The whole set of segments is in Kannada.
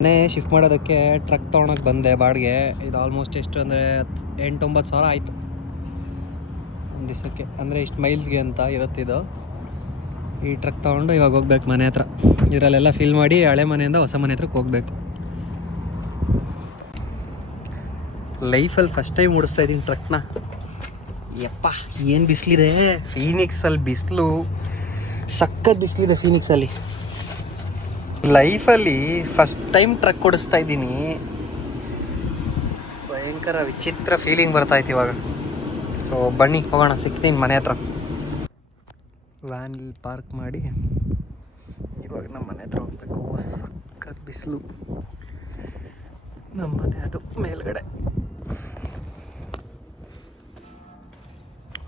ಮನೆ ಶಿಫ್ಟ್ ಮಾಡೋದಕ್ಕೆ ಟ್ರಕ್ ತೊಗೊಳಕ್ಕೆ ಬಂದೆ ಬಾಡಿಗೆ. ಇದು ಆಲ್ಮೋಸ್ಟ್ ಎಷ್ಟು ಅಂದರೆ ಎಂಟೊಂಬತ್ತು ಸಾವಿರ ಆಯಿತು. ಒಂದು ದಿವಸಕ್ಕೆ. ಅಂದರೆ ಇಷ್ಟು ಮೈಲ್ಸ್ಗೆ ಅಂತ ಇರುತ್ತೆ ಇದು. ಈ ಟ್ರಕ್ ತೊಗೊಂಡು ಇವಾಗ ಹೋಗ್ಬೇಕು ಮನೆ ಹತ್ರ. ಇದರಲ್ಲೆಲ್ಲ ಫಿಲ್ ಮಾಡಿ ಹಳೆ ಮನೆಯಿಂದ ಹೊಸ ಮನೆ ಹತ್ರಕ್ಕೆ ಹೋಗ್ಬೇಕು. ಲೈಫಲ್ಲಿ ಫಸ್ಟ್ ಟೈಮ್ ಓಡಿಸ್ತಾ ಇದ್ದೀನಿ ಟ್ರಕ್ನ ಯಪ್ಪ, ಏನು ಬಿಸಿಲಿದೆ? ಫೀನಿಕ್ಸಲ್ಲಿ ಬಿಸಿಲು. ಸಖತ್ ಬಿಸಿಲಿದೆ ಫೀನಿಕ್ಸಲ್ಲಿ ಲೈಫಲ್ಲಿ ಫಸ್ಟ್ ಟೈಮ್ ಟ್ರಕ್ ಕೊಡಿಸ್ತಾ ಇದ್ದೀನಿ. ಭಯಂಕರ ವಿಚಿತ್ರ ಫೀಲಿಂಗ್ ಬರ್ತಾಯಿತ್ತು ಇವಾಗ. ಸೊ ಬನ್ನಿ, ಹೋಗೋಣ, ಸಿಗ್ತೀನಿ ಮನೆ ಹತ್ರ. ವ್ಯಾನ್ ಪಾರ್ಕ್ ಮಾಡಿ. ಇವಾಗ ನಮ್ಮ ಮನೆ ಹತ್ರ ಹೋಗ್ಬೇಕು. ಸಖತ್ ಬಿಸಿಲು. ನಮ್ಮ ಮನೆ ಅದು ಮೇಲ್ಗಡೆ.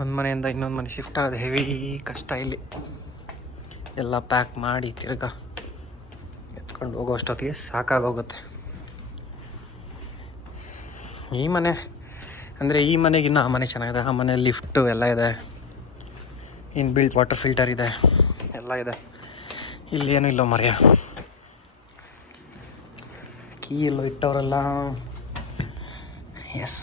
ಒಂದು ಮನೆಯಿಂದ ಇನ್ನೊಂದು ಮನೆ ಶಿಫ್ಟ್ ಆಗೋದು ಹೆವಿ ಕಷ್ಟ ಇಲ್ಲಿ. ಎಲ್ಲ ಪ್ಯಾಕ್ ಮಾಡಿ ತಿರ್ಗಾ. ಎತ್ಕೊಂಡು ಹೋಗೋ ಅಷ್ಟೊತ್ತಿಗೆ ಸಾಕಾಗೋಗುತ್ತೆ. ಈ ಮನೆ, ಅಂದರೆ ಈ ಮನೆಗಿನ್ನ ಆ ಮನೆ ಚೆನ್ನಾಗಿದೆ. ಆ ಮನೆ ಲಿಫ್ಟು ಎಲ್ಲ ಇದೆ. ಇನ್ ಬಿಲ್ಟ್ ವಾಟರ್ ಫಿಲ್ಟರ್ ಇದೆ. ಎಲ್ಲ ಇದೆ. ಇಲ್ಲಿ ಏನೂ ಇಲ್ಲ ಮರ್ಯ ಕೀ ಎಲ್ಲೋ ಇಟ್ಟವರೆಲ್ಲ. ಎಸ್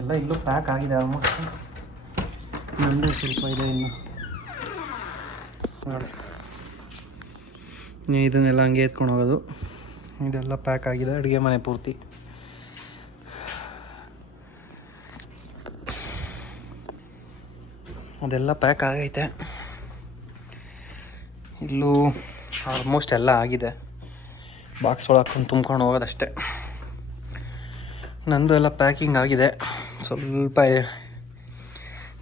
ಎಲ್ಲ ಇಲ್ಲೂ ಪ್ಯಾಕ್ ಆಗಿದೆ ಆಲ್ಮೋಸ್ಟ್ ನಂದು ಸ್ವಲ್ಪ ಇದೆ ಇನ್ನು. ನೋಡಿ ಇದನ್ನೆಲ್ಲ ಹಂಗೆ ಎತ್ಕೊಂಡು ಹೋಗೋದು. ಇದೆಲ್ಲ ಪ್ಯಾಕ್ ಆಗಿದೆ. ಅಡುಗೆ ಮನೆ ಪೂರ್ತಿ. ಅದೆಲ್ಲ ಪ್ಯಾಕ್ ಆಗೈತೆ. ಇಲ್ಲೂ ಆಲ್ಮೋಸ್ಟ್ ಎಲ್ಲ ಆಗಿದೆ. ಬಾಕ್ಸ್ ಒಳಗೆ ತುಂಬ್ಕೊಂಡು ಹೋಗೋದಷ್ಟೇ. ನಂದು ಎಲ್ಲ ಪ್ಯಾಕಿಂಗ್ ಆಗಿದೆ. ಸ್ವಲ್ಪ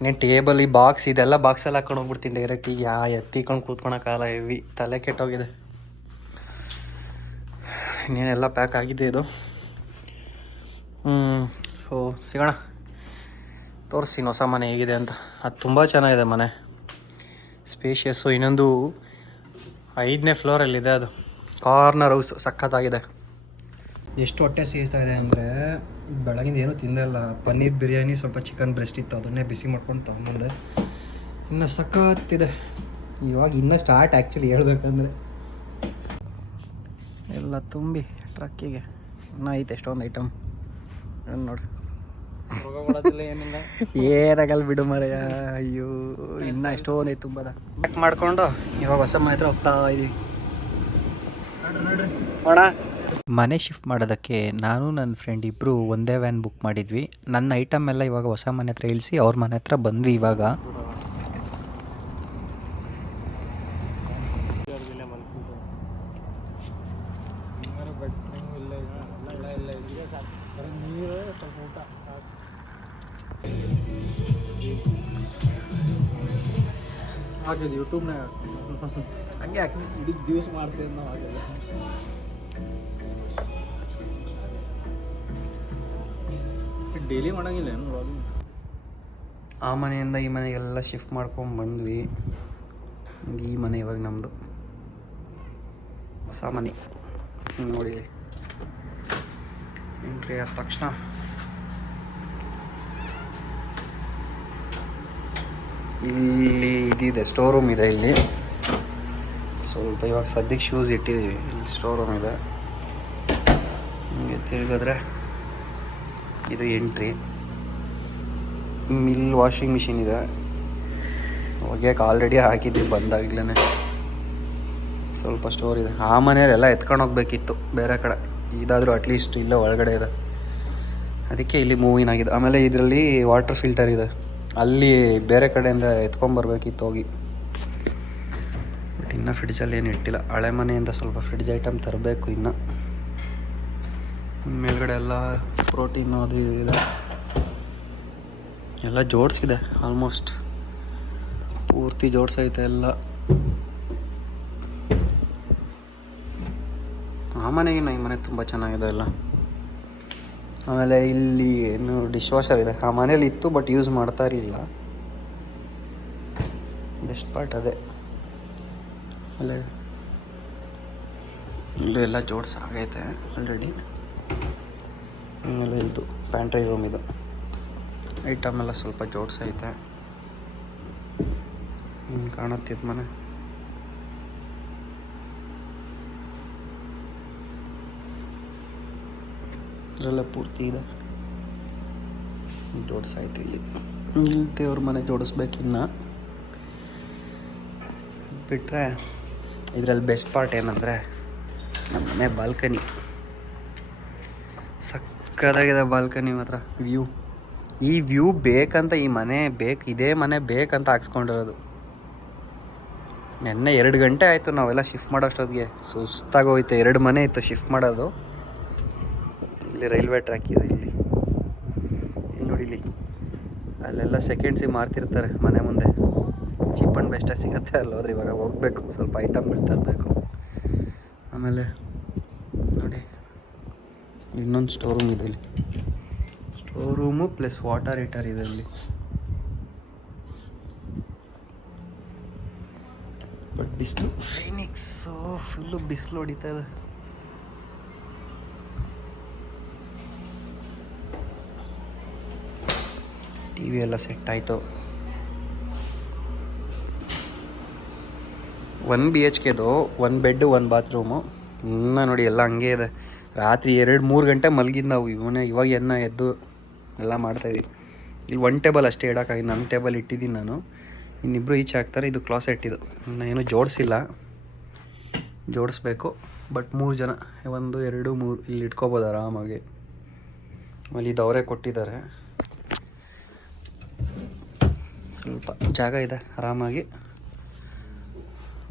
ನೀನು ಟೇಬಲ್ ಈ ಬಾಕ್ಸ್ ಇದೆಲ್ಲ ಬಾಕ್ಸಲ್ಲಿ ಹಾಕೊಂಡು ಹೋಗ್ಬಿಡ್ತೀನಿ ಡೈರೆಕ್ಟ್ ಈಗ. ಯಾ ಎತ್ತಿಕೊಂಡು ಕೂತ್ಕೊಳಕ್ಕಾಗಲ್ಲ ಹೆವಿ ತಲೆ ಕೆಟ್ಟೋಗಿದೆ. ಇನ್ನೇನೆಲ್ಲ ಪ್ಯಾಕ್ ಆಗಿದೆ ಇದು. ಹ್ಞೂ ಸೊ ಸಿಗೋಣ. ತೋರಿಸ್ತೀನಿ ಹೊಸ ಮನೆ ಹೇಗಿದೆ ಅಂತ. ಅದು ತುಂಬ ಚೆನ್ನಾಗಿದೆ ಮನೆ. ಸ್ಪೇಷಿಯಸ್ಸು ಇನ್ನೊಂದು ಐದನೇ ಫ್ಲೋರಲ್ಲಿದೆ ಅದು. ಕಾರ್ನರ್ ಹೌಸ್ ಸಖತ್ತಾಗಿದೆ. ಎಷ್ಟು ಹೊಟ್ಟೆ ಸೇಸ್ತಾ ಇದೆ ಅಂದರೆ ಬೆಳಗಿಂದ ಏನೂ ತಿಂದಿಲ್ಲ ಪನ್ನೀರ್ ಬಿರಿಯಾನಿ ಸ್ವಲ್ಪ ಚಿಕನ್ ಬ್ರೆಸ್ಟ್ ಇತ್ತು ಅದನ್ನೇ ಬಿಸಿ ಮಾಡ್ಕೊಂಡು ತೊಗೊಂಬಂದೆ. ಇನ್ನು ಸಖತ್ತಿದೆ ಇವಾಗ ಇನ್ನೂ ಸ್ಟಾರ್ಟ್ ಆ್ಯಕ್ಚುಲಿ ಹೇಳ್ಬೇಕಂದ್ರೆ. ಎಲ್ಲ ತುಂಬಿ ಟ್ರಕ್ಕಿಗೆ ಇನ್ನೂ ಐತೆ ಎಷ್ಟೊಂದು ಐಟಮ್ ನೋಡಿ. ಏನಾಗಲ್ಲ ಬಿಡು ಮರೆಯ. ಅಯ್ಯೋ ಇನ್ನ ಎಷ್ಟೊಂದು ಐತೆ ತುಂಬದ. ಮಾಡ್ಕೊಂಡು ಇವಾಗ ಹೊಸ ಮನೆ ಹತ್ರ ಹೋಗ್ತಾ ಇದೀವಿ. ಅಣ್ಣ ಮನೆ ಶಿಫ್ಟ್ ಮಾಡೋದಕ್ಕೆ ನಾನು ನನ್ನ ಫ್ರೆಂಡ್ ಇಬ್ಬರು ಒಂದೇ ವ್ಯಾನ್ ಬುಕ್ ಮಾಡಿದ್ವಿ. ನನ್ನ ಐಟಮ್ ಎಲ್ಲ ಇವಾಗ ಹೊಸ ಮನೆ ಹತ್ರ ಇಳಿಸಿ ಅವ್ರ ಮನೆ ಹತ್ರ ಬಂದ್ವಿ ಇವಾಗ. ಹಾಕಿದ್ ಯೂಟ್ಯೂಬ್ನಾಗ ಹಂಗೆ ಹಾಕಿ ಇಡೀ ಜ್ಯೂಸ್ ಮಾಡಿಸಿ ನಾವು ಹಾಕಿಲ್ಲ ಡೈಲಿ ಮಾಡಂಗಿಲ್ಲ ಏನು ಆ ಮನೆಯಿಂದ ಈ ಮನೆಗೆಲ್ಲ ಶಿಫ್ಟ್ ಮಾಡ್ಕೊಂಡು ಬಂದ್ವಿ. ಈ ಮನೆ ಇವಾಗ ನಮ್ಮದು ಹೊಸ ಮನೆ. ನೋಡಿ. ಎಂಟ್ರಿ ಆದ ತಕ್ಷಣ. ಇಲ್ಲಿ ಇದಿದೆ ಸ್ಟೋರ್ ರೂಮ್ ಇದೆ ಇಲ್ಲಿ. ಸ್ವಲ್ಪ ಇವಾಗ ಸದ್ಯಕ್ಕೆ ಶೂಸ್ ಇಟ್ಟಿದ್ದೀವಿ ಇಲ್ಲಿ ಸ್ಟೋರ್ ರೂಮ್ ಇದೆ. ಹಿಂಗೆ ತಿರುಗಿದ್ರೆ ಇದು ಎಂಟ್ರಿ ಮಿಲ್ ವಾಷಿಂಗ್ ಮಿಷಿನ್ ಇದೆ. ಒಗ್ಯಕ್ಕೆ ಆಲ್ರೆಡಿ ಹಾಕಿದ್ದೀವಿ ಬಂದಾಗ್ಲೇ ಸ್ವಲ್ಪ ಸ್ಟೋರ್ ಇದೆ. ಆ ಮನೆಯಲ್ಲೆಲ್ಲ ಎತ್ಕೊಂಡು ಹೋಗ್ಬೇಕಿತ್ತು, ಬೇರೆ ಕಡೆ. ಇದಾದರೂ ಅಟ್ಲೀಸ್ಟ್ ಇಲ್ಲ ಒಳಗಡೆ ಇದೆ. ಅದಕ್ಕೆ ಇಲ್ಲಿ ಮೂವಿನ ಆಗಿದೆ. ಆಮೇಲೆ ಇದರಲ್ಲಿ ವಾಟರ್ ಫಿಲ್ಟರ್ ಇದೆ. ಅಲ್ಲಿ ಬೇರೆ ಕಡೆಯಿಂದ ಎತ್ಕೊಂಬರ್ಬೇಕಿತ್ತು ಹೋಗಿ. ಬಟ್ ಇನ್ನೂ ಫ್ರಿಡ್ಜಲ್ಲಿ ಏನು ಇಟ್ಟಿಲ್ಲ. ಹಳೆ ಮನೆಯಿಂದ ಸ್ವಲ್ಪ ಫ್ರಿಡ್ಜ್ ಐಟಮ್ ತರಬೇಕು ಇನ್ನು. ಮೇಲ್ಗಡೆ ಎಲ್ಲ ಪ್ರೋಟೀನ್ ಅದು ಇದು. ಎಲ್ಲ ಜೋಡಿಸಿದೆ ಆಲ್ಮೋಸ್ಟ್ ಪೂರ್ತಿ ಜೋಡಿಸೈತೆ ಎಲ್ಲ. ಆ ಮನೆಗಿನ್ನ ಈ ಮನೆ ತುಂಬ ಚೆನ್ನಾಗಿದೆ ಎಲ್ಲ. ಆಮೇಲೆ ಇಲ್ಲಿ ಏನು ಡಿಶ್ ವಾಷರ್ ಇದೆ. ಆ ಮನೇಲಿ ಇತ್ತು ಬಟ್ ಯೂಸ್ ಮಾಡ್ತಾ ಇರಲಿಲ್ಲ. ಬೆಸ್ಟ್ ಪಾರ್ಟ್ ಅದೇ. ಆಮೇಲೆ, ಇಲ್ಲೂ ಎಲ್ಲ ಜೋಡ್ಸಾಗೈತೆ ಆಲ್ರೆಡಿ ಮೇಲೆ ಇದು ಪ್ಯಾಂಟ್ರಿ ರೂಮ್ ಇದು. ಐಟಮ್ ಎಲ್ಲ ಸ್ವಲ್ಪ ಜೋಡಿಸೈತೆ ಹಿಂಗೆ ಕಾಣುತ್ತಿದ್ದು ಮನೆ. ಇದರಲ್ಲೇ ಪೂರ್ತಿ ಇದೆ. ಜೋಡಿಸೈತೆ ಇಲ್ಲಿ. ಇಲ್ಲಿ ದೇವ್ರ ಮನೆ ಜೋಡಿಸ್ಬೇಕು ಇನ್ನು. ಬಿಟ್ಟರೆ ಇದರಲ್ಲಿ ಬೆಸ್ಟ್ ಪಾರ್ಟ್ ಏನಂದರೆ ನಮ್ಮ ಮನೆ ಬಾಲ್ಕನಿ ಸಕ್ಕದಾಗಿದೆ ಬಾಲ್ಕನಿ ಮಾತ್ರ. ವ್ಯೂ ಈ ವ್ಯೂ ಬೇಕಂತ ಈ ಮನೆ ಬೇಕು, ಇದೇ ಮನೆ ಬೇಕಂತ ಹಾಕ್ಸ್ಕೊಂಡಿರೋದು. ನೆನ್ನೆ ಎರಡು ಗಂಟೆ ಆಯಿತು ನಾವೆಲ್ಲ ಶಿಫ್ಟ್ ಮಾಡೋಷ್ಟೊತ್ತಿಗೆ. ಸುಸ್ತಾಗೋಯ್ತು ಎರಡು ಮನೆ ಇತ್ತು ಶಿಫ್ಟ್ ಮಾಡೋದು. ಇಲ್ಲಿ ರೈಲ್ವೆ ಟ್ರ್ಯಾಕ್ ಇದೆ ಇಲ್ಲಿ. ಇಲ್ಲಿ ನೋಡಿ ಇಲ್ಲಿ. ಅಲ್ಲೆಲ್ಲ ಸೆಕೆಂಡ್ಸಿಗೆ ಮಾರ್ತಿರ್ತಾರೆ ಮನೆ ಮುಂದೆ. ಚೀಪ್ ಆ್ಯಂಡ್ ಬೆಸ್ಟಾಗಿ ಸಿಗುತ್ತೆ ಅಲ್ಲಿ ಹೋದ್ರೆ ಇವಾಗ ಹೋಗ್ಬೇಕು. ಸ್ವಲ್ಪ ಐಟಮ್ಗಳು ತರಬೇಕು. ಆಮೇಲೆ ನೋಡಿ. ಇನ್ನೊಂದು ಸ್ಟೋರ್ ರೂಮ್ ಇದೆ ಇಲ್ಲಿ. Store room plus water heater ಇದೆ ಇಲ್ಲಿ. ಬಟ್ ಬಿಸಿಲು ಫೀನಿಕ್ಸು ಫುಲ್ಲು ಬಿಸಿಲು ಹೊಡಿತಾ ಇದೆ. ಟಿ ವಿ ಎಲ್ಲ ಸೆಟ್ ಆಯಿತು. One B H ಕೆದು one bed one bathroom ಇನ್ನೂ ನೋಡಿ ಎಲ್ಲ ಹಂಗೆ ಇದೆ. ರಾತ್ರಿ ಎರಡು ಮೂರು ಗಂಟೆ ಮಲಗಿದ್ದು ನಾವು ಇವನೇ ಇವಾಗ ಎನ್ನ ಎದ್ದು ಎಲ್ಲ ಮಾಡ್ತಾಯಿದ್ದೀವಿ ಇಲ್ಲಿ ಒನ್ ಟೇಬಲ್ ಅಷ್ಟೇ ಇಡೋಕ್ಕಾಗಿದ್ದು ನನ್ನ ಟೇಬಲ್ ಇಟ್ಟಿದ್ದೀನಿ ನಾನು. ಇನ್ನಿಬ್ಬರು ಈಚೆ ಹಾಕ್ತಾರೆ, ಇದು ಕ್ಲಾಸೆಟ್ ಇದು. ಇನ್ನು ಏನೂ ಜೋಡಿಸಿಲ್ಲ. ಜೋಡಿಸ್ಬೇಕು. ಬಟ್ ಮೂರು ಜನ, ಒಂದು, ಎರಡು, ಮೂರು, ಇಲ್ಲಿ ಇಟ್ಕೋಬೋದು ಆರಾಮಾಗಿ. ಆಮೇಲೆ ಇದು ಅವರೇ ಕೊಟ್ಟಿದ್ದಾರೆ. ಸ್ವಲ್ಪ ಜಾಗ ಇದೆ, ಆರಾಮಾಗಿ.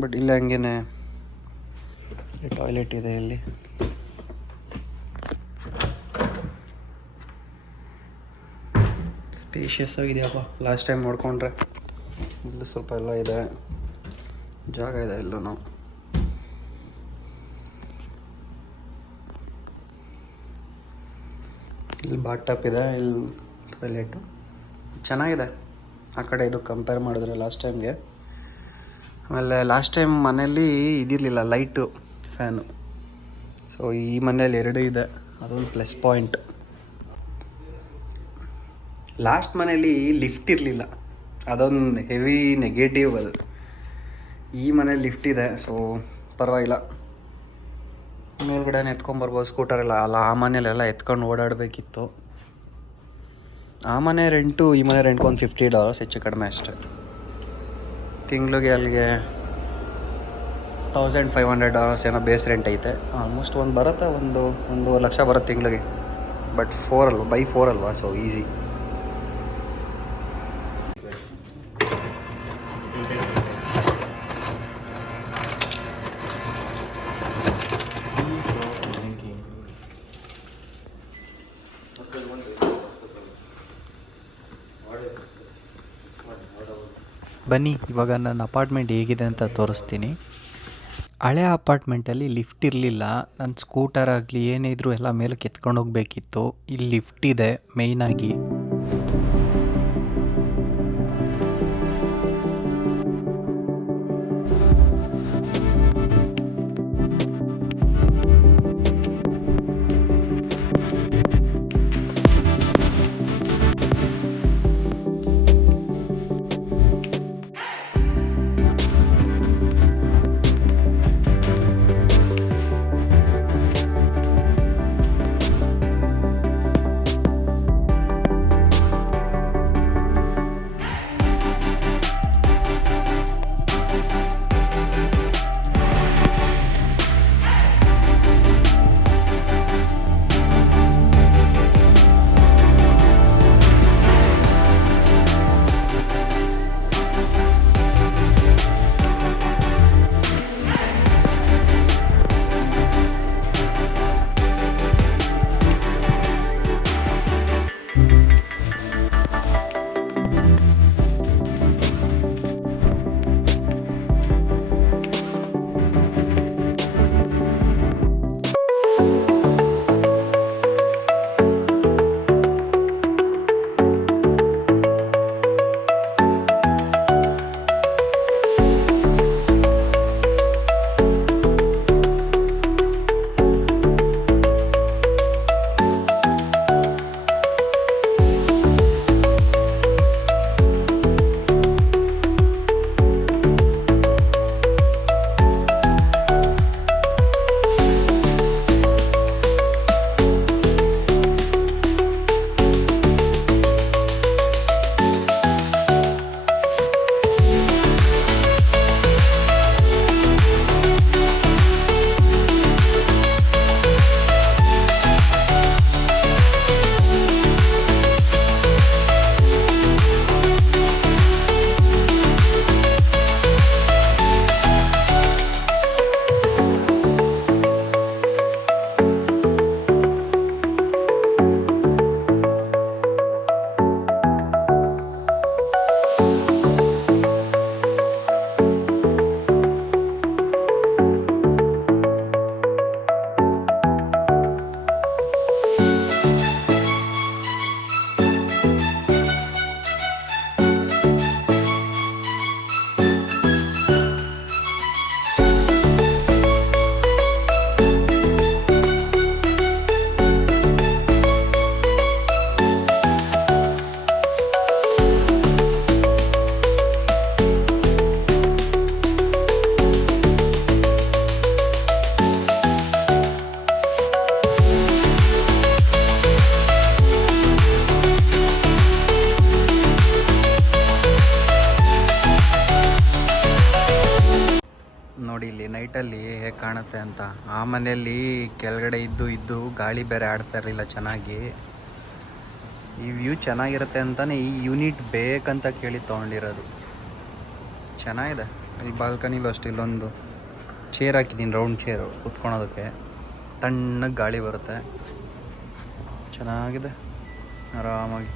ಬಟ್ ಇಲ್ಲ ಹಂಗೇನೆ ಟಾಯ್ಲೆಟ್ ಇದೆ ಇಲ್ಲಿ. ಸ್ಪೇಷಿಯಸ್ ಆಗಿದೆಯಪ್ಪ ಲಾಸ್ಟ್ ಟೈಮ್ ನೋಡ್ಕೊಂಡ್ರೆ ಇಲ್ಲಿ ಸ್ವಲ್ಪ ಎಲ್ಲ ಇದೆ. ಜಾಗ ಇದೆ ಎಲ್ಲೂ ಇಲ್ಲಿ ಬಾಟ್ ಇದೆ, ಇಲ್ಲಿ ಟಾಯ್ಲೆಟು ಚೆನ್ನಾಗಿದೆ. ಆ ಕಡೆ ಇದು ಕಂಪೇರ್ ಮಾಡಿದ್ರೆ ಲಾಸ್ಟ್ ಟೈಮ್ಗೆ ಆಮೇಲೆ ಲಾಸ್ಟ್ ಟೈಮ್ ಮನೇಲಿ ಇದಿರಲಿಲ್ಲ ಲೈಟು ಫ್ಯಾನು ಸೊ ಈ ಮನೇಲಿ ಎರಡು ಇದೆ. ಅದೊಂದು ಪ್ಲಸ್ ಪಾಯಿಂಟ್ ಲಾಸ್ಟ್ ಮನೇಲಿ ಲಿಫ್ಟ್ ಇರಲಿಲ್ಲ. ಅದೊಂದು ಹೆವಿ ನೆಗೆಟಿವ್ ಅದು. ಈ ಮನೇಲಿ ಲಿಫ್ಟ್ ಇದೆ ಸೊ ಪರವಾಗಿಲ್ಲ. ಮೇಲ್ಗಡೆ ಎತ್ಕೊಂಬರ್ಬೋದು ಸ್ಕೂಟರ್ ಎಲ್ಲ. ಅಲ್ಲ, ಆ ಮನೇಲೆಲ್ಲ ಎತ್ಕೊಂಡು ಓಡಾಡಬೇಕಿತ್ತು. ಆ ಮನೆ ರೆಂಟು ಈ ಮನೆ ರೆಂಟ್ಗೆ ಒಂದು ಫಿಫ್ಟಿ ಡಾಲರ್ಸ್ ಹೆಚ್ಚು ಕಡಿಮೆ ಅಷ್ಟೆ. ತಿಂಗಳಿಗೆ ಅಲ್ಲಿಗೆ ತೌಸಂಡ್ ಫೈವ್ ಹಂಡ್ರೆಡ್ ಡಾಲರ್ಸ್ ಏನೋ ಬೇಸ್ ರೆಂಟ್ ಐತೆ. ಆಲ್ಮೋಸ್ಟ್ ಒಂದು ಬರುತ್ತೆ, ಒಂದು ಒಂದು ಲಕ್ಷ ಬರುತ್ತೆ ತಿಂಗಳಿಗೆ. ಬಟ್ ಫೋರ್ ಅಲ್ವಾ? ಬೈ ಫೋರ್ ಅಲ್ವಾ? ಸೊ ಈಸಿ ಬನ್ನಿ, ಇವಾಗ ನನ್ನ ಅಪಾರ್ಟ್ಮೆಂಟ್ ಹೇಗಿದೆ ಅಂತ ತೋರಿಸ್ತೀನಿ. ಹಳೆ ಅಪಾರ್ಟ್ಮೆಂಟಲ್ಲಿ ಲಿಫ್ಟ್ ಇರಲಿಲ್ಲ. ನನ್ನ ಸ್ಕೂಟರ್ ಆಗಲಿ ಏನೇ ಇದ್ರೂ ಎಲ್ಲ ಮೇಲಕ್ಕೆ ಎತ್ಕೊಂಡು ಹೋಗಬೇಕಿತ್ತು. ಇಲ್ಲಿ ಲಿಫ್ಟ್ ಇದೆ ಮೇಯ್ನಾಗಿ ಕಾಣುತ್ತೆ ಅಂತ. ಆ ಮನೆಯಲ್ಲಿ ಕೆಳಗಡೆ ಇದ್ದು ಇದ್ದು ಗಾಳಿ ಬೇರೆ ಆಡ್ತಾ ಇರಲಿಲ್ಲ ಚೆನ್ನಾಗಿ. ಈ ವ್ಯೂ ಚೆನ್ನಾಗಿರುತ್ತೆ ಅಂತಲೇ ಈ ಯೂನಿಟ್ ಬೇಕಂತ ಕೇಳಿ ತೊಗೊಂಡಿರೋದು. ಚೆನ್ನಾಗಿದೆ. ಇಲ್ಲಿ ಬಾಲ್ಕನಿಲೂ ಅಷ್ಟು, ಇಲ್ಲೊಂದು ಚೇರ್ ಹಾಕಿದ್ದೀನಿ ರೌಂಡ್ ಚೇರು ಕುತ್ಕೊಳೋದಕ್ಕೆ. ತಣ್ಣಗೆ ಗಾಳಿ ಬರುತ್ತೆ. ಚೆನ್ನಾಗಿದೆ. ಆರಾಮಾಗಿ.